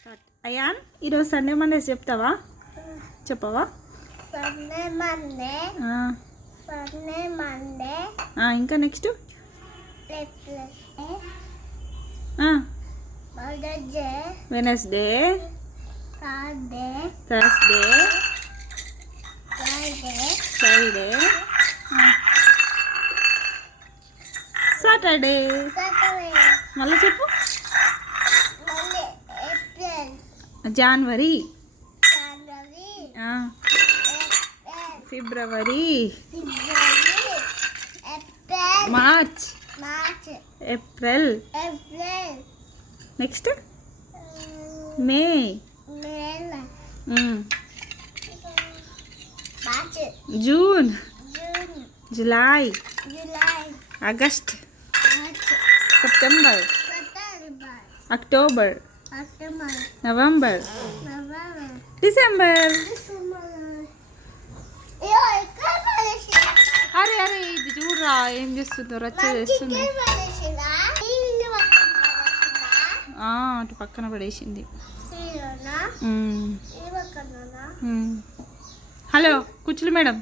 Start. Ayaan, ఈరోజు Sunday Mondays చెప్తావా? చెప్పవా? సండే మండే ఇంకా next Wednesday, Thursday, Friday, Saturday. మళ్ళీ చెప్పు. January, February, March, April, next May, June, July, August, September, October, November, December. అరే అరే ఇది చూడరా ఏం చేస్తుందో, రచ్చ చేస్తుంది. అటు పక్కన పడేసింది. హలో కుచ్చులు మేడం.